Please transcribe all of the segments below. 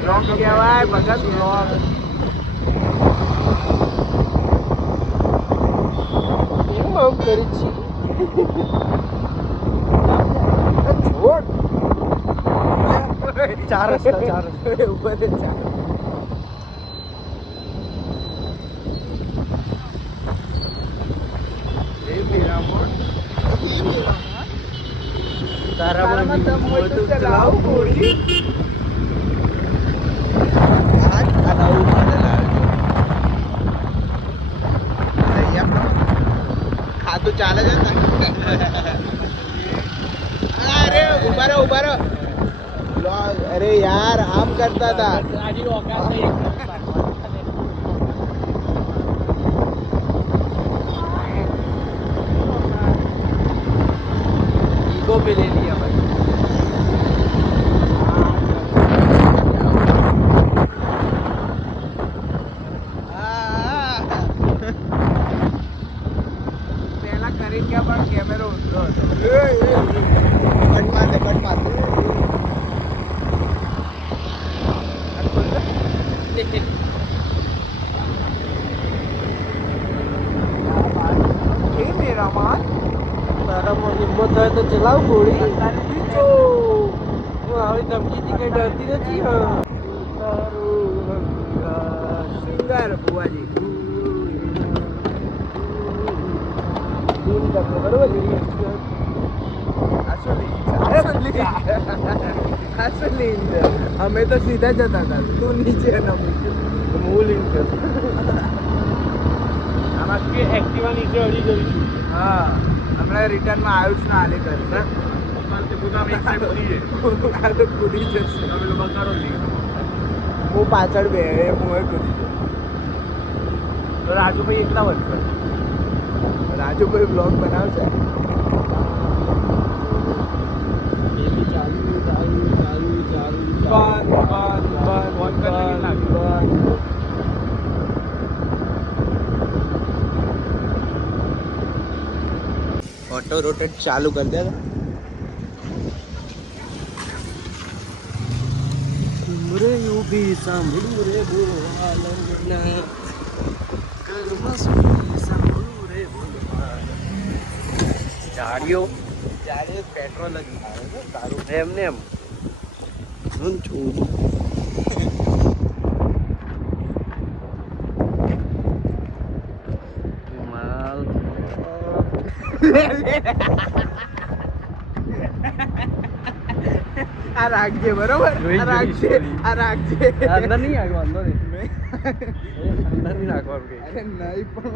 Blog કહેવાય ભગત blog. કેમ આમ કરી છે? છોડ. ચાર રસ્તા ઉપર જ ચાર. એ મેરામણ. તારામાં દમ હોય તો ચલાવ ગોળી. આજ ખાનાવું માટે લાવજો. ખાતું ચાલે છે ને. અરે ઉભા રહો. અરે યાર આમ કરતા હતા. ईगो पे ले लिया भाई. પહેલા કરી ગયા પણ કેમેરો ઊંધો હતો. કટ મારતે. એ મેરા માન. તારામાં હિંમત હોય તો ચલાવ ગોળી. હું આવી ધમકીથી કઈ ડરતી નથી. સિંગર બુવાજી. અસલી અમે તો સીધા જતા હતા. તું નીચે મૂળ આમાં કે એક્ટિવા નીચે અડી ગઈ છું. હા હમણાં રિટર્નમાં આવ્યું જ ના આલી કરી કૂદી જશે. હું પાછળ બે હું કૂદી જશે. તો રાજુભાઈ એટલા વર્ષ રાજુભાઈ બ્લોગ બનાવશે. ऑटो रोटेट चालू कर दे. રે ઉભી સાંભળું રે બોલવાના કર્મસ સાંભળું રે બોલવાના. ઝાડીઓ પેટ્રોલ જ આવે છે તારું એમને એમ હું છું. માલ આ રાખજે બરોબર. આ રાખજે અંદર નહીં આવ્યો. અંદર નહીં નાખવાનું કઈ. અરે નહીં પણ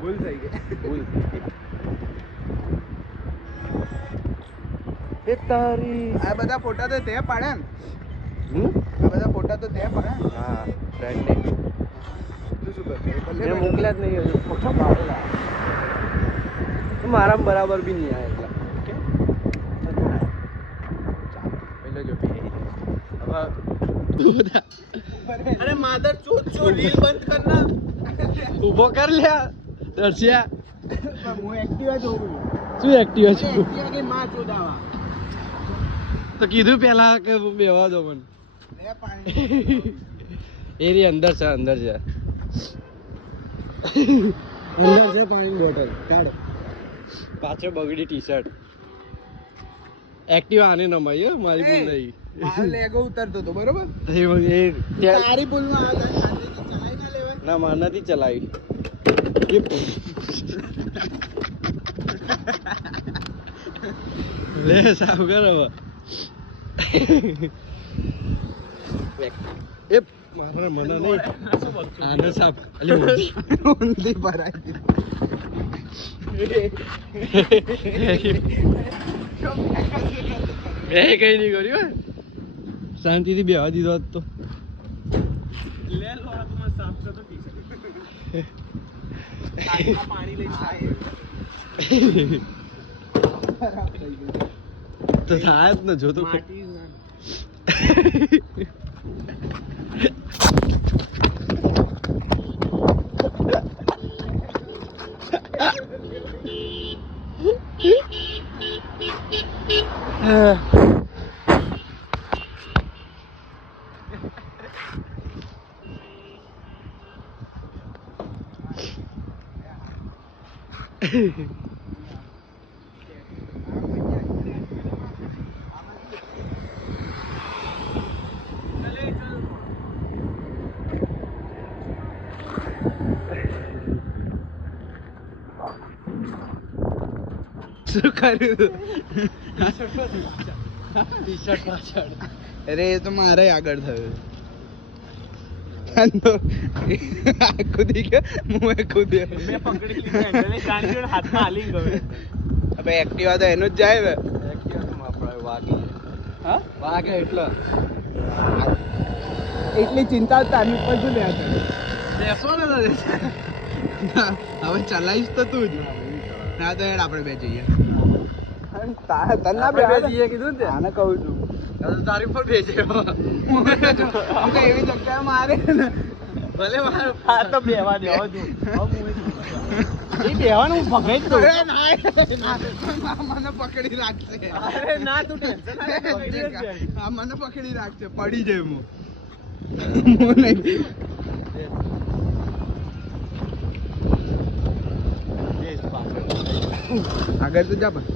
ભૂલ થઈ ગઈ. એ તારી આ બધા ફોટા તો તે પાડે ને. હમ આ બધા ફોટા તો તે પાડે ને. હા ફ્રેન્ડને તું શું કરતો? મેં મોકલ્યા જ નહીં હજુ. ફોટા પાડેલા મારામાં બરાબર બી નહીં આવ્યા એટલા. જો અરે માધર ચો રીલ બંધ કરના. ઊભો કર લ્યા દર્શિયા. હું એક્ટિવા જોઉં શું એક્ટિવા છું? એક્ટિવા કે માં ચોદાવા. તો કીધું પેલા કે બેવા દો મને. લે પાણી. એરી અંદર છે અંદર છે પાણીની બોટલ કાઢ. પાછળ બગડી ટી શર્ટ. એક્ટિવા આને નમાઈ મારી ભૂલ નહીં. મારો લેગો ઉતરતો હતો બરોબર. તારી ભૂલમાં આવે ચલાઈ ના લેવાય. ના માર નથી ચલાવી. લે સાફ કર હવે. એ મારે મને નહીં આને સાફ ઊંધી ભરાઈ મેં કઈ નહીં કર્યું. શાંતિથી બેવા દીધો હોત તો. લે લો હાથમાં સાફ કરતો પાણી લઈ તો થાય જ ને જો તો શું કર્યું? ટી-શર્ટ પાછળ. અરે એ તો મારે આગળ થયું. કૂદી ગયો, હું કૂદ્યો. મેં પકડી લીધો હેન્ડલને કાંઈ હાથમાં હાલી ગયો. હવે એક્ટિવા તો એનું જ જાય ને. એક્ટિવામાં આપણે વાગી. હા વાગે એટલે. એટલી ચિંતા તારી ઉપર શું લે છે? બેસો ને તો હવે ચલાવીશ તો તું જ. ના તો યાર આપણે બે જઈએ. તને બે જઈએ કીધું ને તે. આને કહું છું. તારી પર બેસે. હું તો એવી જગ્યાએ મારે ને. ભલે મારે આ તો બેવા દેવા દઉં. એ બેવાનું હું ભગાઈ જ દઉં. અરે ના, મને પકડી રાખશે. અરે ના તું ટેન્શન ના લે. હા મને પકડી રાખશે, પડી જાય હું નહીં. આગળ તો જા પણ.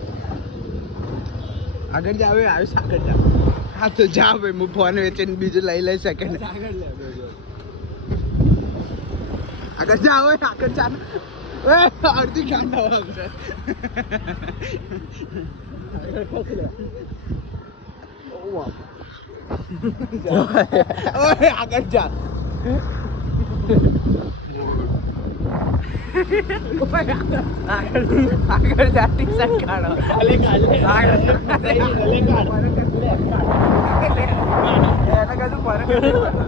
આગળ જા, હવે આવીશ આગળ જા. હા તો જા ભાઈ, હું ફોન વેચીને બીજું લઈ લઈ સેકન્ડ. આગળ જા, હવે આગળ જા. અડધી ગાંડા આગળ. ઓય આગળ જા. આગળ જા, ટી-શર્ટ કાઢો. એને કશું ફરક નથી પડતો.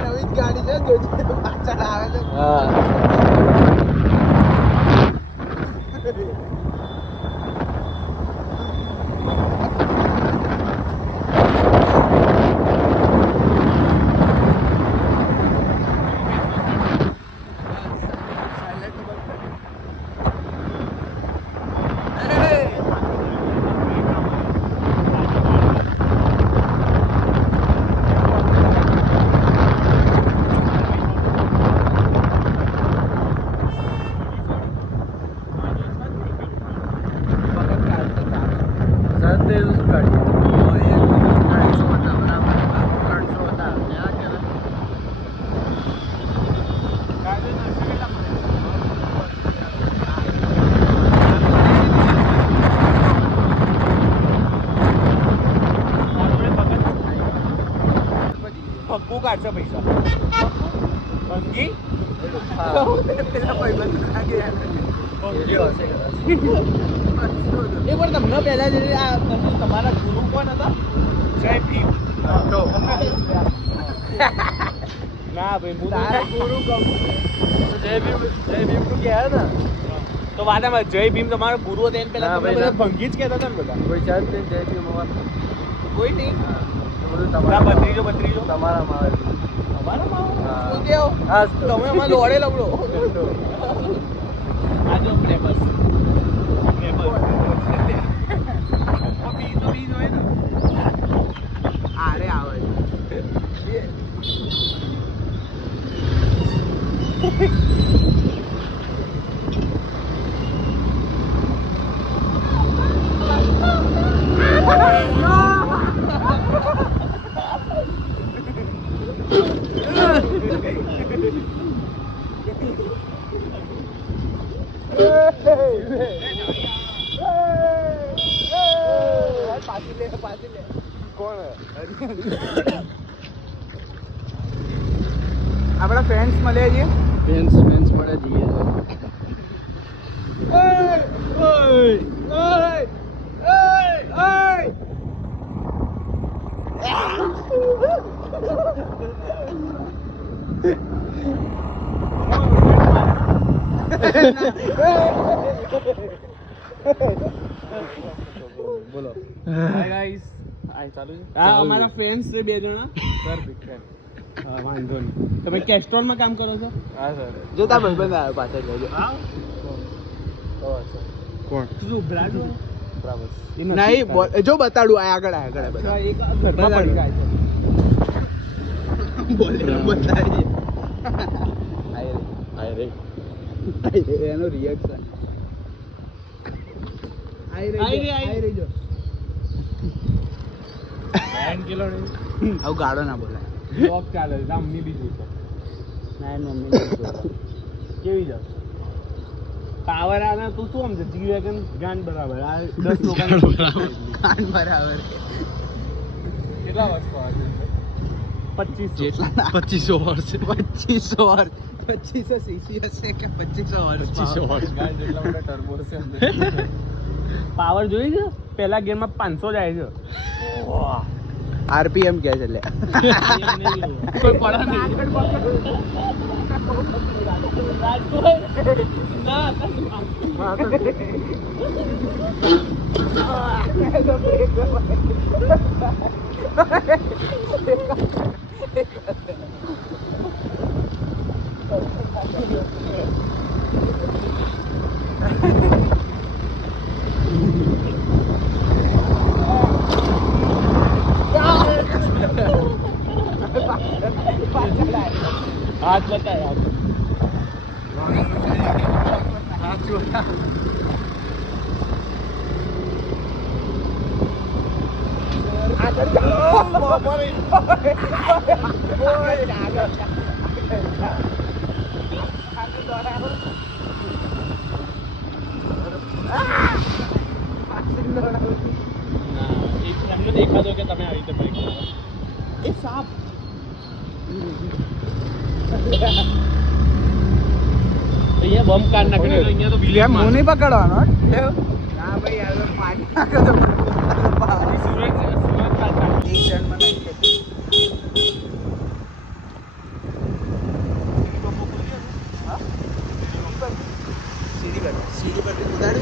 નવી જ ગાડી છે, જોજે પાછળ આવે છે. પક્કું કાઢશે પૈસા. ભંગી પેલા ભાઈબંધ લાગે યાર. એ પણ તમને પહેલા જે આ તમારા ગુરુ કોણ હતા? જય ભીમ. ના ભાઈ હું તારા ગુરુ કહું. જય ભીમ નું કહે ને તો વાદામાં જય ભીમ તમારો ગુરુ હતો એને પહેલા તમે બધા ભંગી જ કહેતા હતા ને બધા. કોઈ ચાર્જ નહીં જય ભીમ કોઈ નહીં. બત્રીજો તમારામાં આવે. તમારામાં આવે? શું કેવો? હા તમે અમારે લોડે લવડો. આજો ફેમસ. બીજ હોય ને. આરે આવે. પાછી લે. કોણ? આપણા ફ્રેન્ડ્સ મળ્યા છીએ. ફ્રેન્ડ્સ મળે જઈએ. ઓય ઓય ઓય ઓય બોલો. Hi guys. હાય ચાલુ છે. આ અમારા ફ્રેન્ડ્સ છે 2 જણા. Sir big fan. હા વાંધો નહીં. તમે કેસ્ટ્રોલમાં કામ કરો છો? હા સર. જો તા ભાઈબંધ આવ્યો પાછળ લેજો. હા. કોણ? શું બ્રાડ? બરાબર. નહીં જો બતાડું આ આગળ બધા. એક ઘરમાં પડી જાય છે. બોલે બતાડી. હાય રે. એનો રિએક્શન. આઈ રે જો. 9 કિલો ને. આવ ગાડો ના બોલાય. બ્લોક ચાલે છે. મમ્મી બી જોઈ છે. ના મમ્મી કેવી જાવ? પાવર આવે તું શું સમજે? જી વેગન ગાન બરાબર. આ 10 લોકો ગાન બરાબર. કેટલા વર્ષ પાવર છે? 2500 વર્ષ. 2500 સીસી હશે કે 2500 વર્ષ. 2500 વર્ષ. ગાય જેટલા મોટા ટર્બો છે. પાવર જોઈ છે? પહેલા ગેરમાં 500 જાય છે. આરપીએમ કે છે લે. કોઈ પડા નહીં. ના હાથ બતાય હાથ જોતા. એમને દેખાતો કે તમે આવી રીતે બાઈક ચલાવો. એ સાપ અહીંયા બમ કાર નાખીને અહીંયા તો વિલિયમ હું નહીં પકડવાનો. હા ભાઈ હવે પાણી નાખો તો સુરત કાર એક જણમાં નહીં કે સીડી પર ઉતાડે.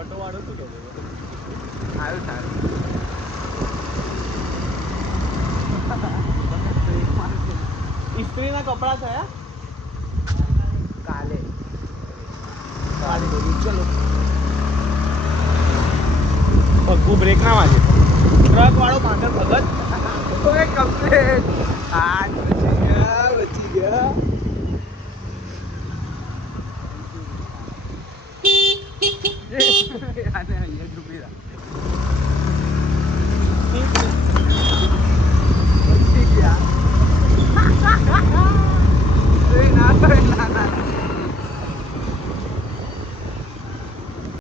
ઓટો વાળો શું કહે છે? સારું સારું. ઇસ્ત્રીના કપડા થયા કાલે ચલો ભગ્ગુ બ્રેક ના વાગે. ટ્રક વાળો માંગર ભગત કમ્પ્લેટ. હા